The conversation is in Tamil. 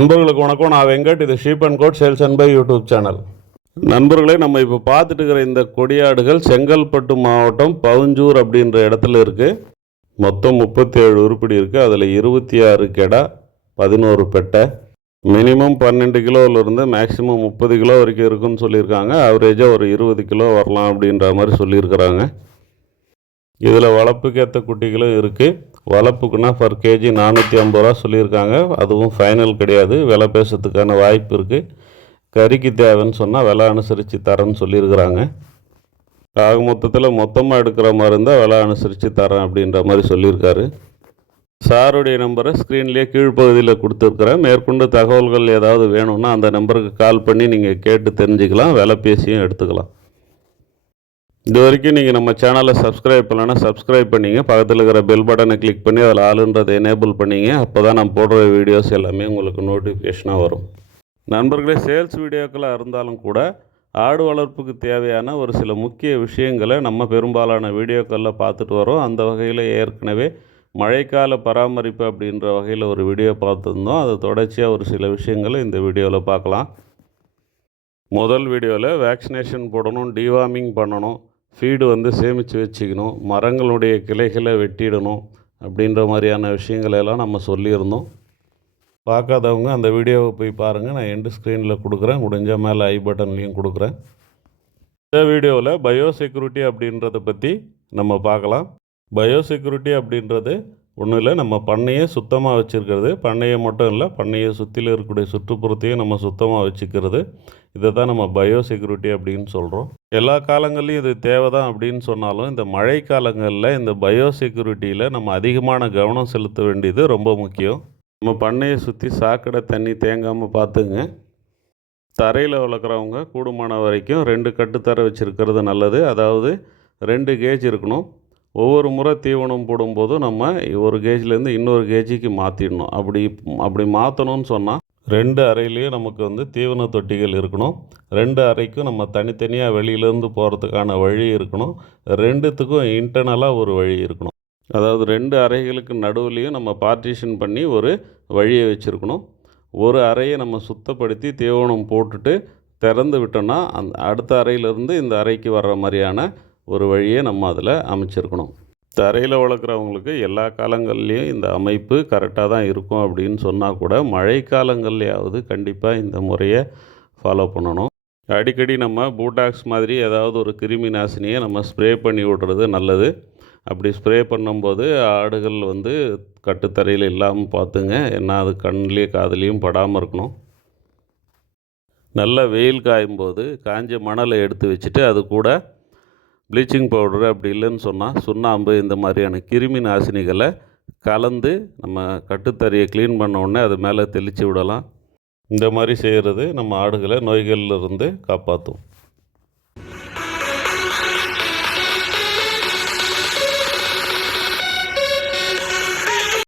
நண்பர்களுக்கு வணக்கம். நான் வெங்கட். இது sheep and goat sales and buy YouTube channel. நண்பர்களே, நம்ம இப்போ பார்த்துட்டு இருக்கிற இந்த கொடியாடுகள் செங்கல்பட்டு மாவட்டம் பவுஞ்சூர் அப்படின்ற இடத்துல இருக்குது. மொத்தம் 37 உருப்படி இருக்குது. அதில் 26 கெடா, 11 பெட்டை. மினிமம் 12 கிலோவிலேருந்து மேக்ஸிமம் 30 கிலோ வரைக்கும் இருக்குன்னு சொல்லியிருக்காங்க. ஆவரேஜாக ஒரு 20 கிலோ வரலாம் அப்படின்ற மாதிரி சொல்லியிருக்கிறாங்க. இதில் வளர்ப்புக்கு ஏற்ற குட்டிகளும் இருக்குது. வளர்ப்புக்குன்னா பர் கேஜி 450 ரூபா சொல்லியிருக்காங்க. அதுவும் ஃபைனல் கிடையாது, விலை பேசுறதுக்கான வாய்ப்பு இருக்குது. கறிக்கு தேவைன்னு சொன்னால் விலை அனுசரித்து தரேன்னு சொல்லியிருக்கிறாங்க. ஆக மொத்தத்தில் மொத்தமாக எடுக்கிற மாதிரி இருந்தால் விலை அனுசரித்து தரேன் அப்படின்ற மாதிரி சொல்லியிருக்காரு. சாருடைய நம்பரை ஸ்க்ரீன்லேயே கீழ்ப்பகுதியில் கொடுத்துருக்குறேன். மேற்கொண்டு தகவல்கள் ஏதாவது வேணும்னா அந்த நம்பருக்கு கால் பண்ணி நீங்கள் கேட்டு தெரிஞ்சுக்கலாம், விலை பேசியும் எடுத்துக்கலாம். இது வரைக்கும் நீங்கள் நம்ம சேனலை சப்ஸ்கிரைப் பண்ணலன்னா சப்ஸ்கிரைப் பண்ணிங்க. பக்கத்தில் இருக்கிற பெல் பட்டனை கிளிக் பண்ணி அதில் ஆளுன்றதை எனேபிள் பண்ணிங்க. அப்போ தான் நான் போடுற வீடியோஸ் எல்லாமே உங்களுக்கு நோட்டிஃபிகேஷனாக வரும். நண்பர்களே, சேல்ஸ் வீடியோக்களாக இருந்தாலும் கூட ஆடு வளர்ப்புக்கு தேவையான ஒரு சில முக்கிய விஷயங்களை நம்ம பெரும்பாலான வீடியோக்களில் பார்த்துட்டு வரோம். அந்த வகையில் ஏற்கனவே மழைக்கால பராமரிப்பு அப்படின்ற வகையில் ஒரு வீடியோ பார்த்துருந்தோம். அது தொடர்ச்சியாக ஒரு சில விஷயங்களை இந்த வீடியோவில் பார்க்கலாம். முதல் வீடியோவில் வேக்சினேஷன் போடணும், டிவார்மிங் பண்ணணும், ஃபீடு சேமித்து வச்சுக்கணும், மரங்களுடைய கிளைகளை வெட்டிடணும் அப்படின்ற மாதிரியான விஷயங்களெல்லாம் நம்ம சொல்லியிருந்தோம். பார்க்காதவங்க அந்த வீடியோவை போய் பாருங்கள். நான் எண்டு ஸ்க்ரீனில் கொடுக்குறேன், முடிஞ்ச மேலே ஐ பட்டன்லேயும் கொடுக்குறேன். இந்த வீடியோவில் பயோசெக்யூரிட்டி அப்படின்றத பற்றி நம்ம பார்க்கலாம். பயோசெக்யூரிட்டி அப்படின்றது ஒன்றும் இல்லை, நம்ம பண்ணையை சுத்தமாக வச்சுருக்கிறது. பண்ணையை மட்டும் இல்லை, பண்ணையை சுற்றில இருக்கக்கூடிய சுற்றுப்புறத்தையும் நம்ம சுத்தமாக வச்சுக்கிறது. இதை தான் நம்ம பயோசெக்யூரிட்டி அப்படின்னு சொல்கிறோம். எல்லா காலங்கள்லையும் இது தேவை தான் அப்படின்னு சொன்னாலும் இந்த மழை காலங்களில் இந்த பயோசெக்யூரிட்டியில் நம்ம அதிகமான கவனம் செலுத்த வேண்டியது ரொம்ப முக்கியம். நம்ம பண்ணையை சுற்றி சாக்கடை தண்ணி தேங்காமல் பார்த்துங்க. தரையில் வளர்க்குறவங்க கூடுமான வரைக்கும் 2 கட்டுத்தரை வச்சுருக்கிறது நல்லது. அதாவது 2 கேஜ் இருக்கணும். ஒவ்வொரு முறை தீவனம் போடும்போது நம்ம ஒரு கேஜிலேருந்து இன்னொரு கேஜிக்கு மாற்றிடணும். அப்படி மாற்றணும்னு சொன்னால் 2 அறையிலையும் நமக்கு தீவன தொட்டிகள் இருக்கணும். 2 அறைக்கும் நம்ம தனித்தனியாக வெளியிலேருந்து போகிறதுக்கான வழி இருக்கணும். 2த்துக்கும் இன்டர்னலாக ஒரு வழி இருக்கணும். அதாவது 2 அறைகளுக்கு நடுவுலையும் நம்ம பார்ட்டிஷன் பண்ணி ஒரு வழியை வச்சுருக்கணும். ஒரு அறையை நம்ம சுத்தப்படுத்தி தீவனம் போட்டுட்டு திறந்து விட்டோம்னா அந்த அடுத்த அறையிலேருந்து இந்த அறைக்கு வர்ற மாதிரியான ஒரு வழியை நம்ம அதில் அமைச்சிருக்கணும். தரையில் வளர்க்குறவங்களுக்கு எல்லா காலங்கள்லேயும் இந்த அமைப்பு கரெக்டாக தான் இருக்கும் அப்படின்னு சொன்னால் கூட மழை காலங்கள்லையாவது கண்டிப்பாக இந்த முறையை ஃபாலோ பண்ணணும். அடிக்கடி நம்ம பூட்டாக்ஸ் மாதிரி ஏதாவது ஒரு கிருமி நாசினியை நம்ம ஸ்ப்ரே பண்ணி விடுறது நல்லது. அப்படி ஸ்ப்ரே பண்ணும்போது ஆடுகள் கட்டுத்தரையில் இல்லாமல் பார்த்துங்க. ஏன்னா அது கண்லேயும் காதுலேயும் படாமல் இருக்கணும். நல்ல வெயில் காயும்போது காஞ்ச மணலை எடுத்து வச்சுட்டு அது கூட ப்ளீச்சிங் பவுடரு, அப்படி இல்லைன்னு சொன்னால் சுண்ணாம்பு, இந்த மாதிரியான கிருமி நாசினிகளை கலந்து நம்ம கட்டுத்தறியை க்ளீன் பண்ண உடனே அது மேலே தெளித்து விடலாம். இந்த மாதிரி செய்கிறது நம்ம ஆடுகளை நோய்களிலிருந்து காப்பாற்றும்.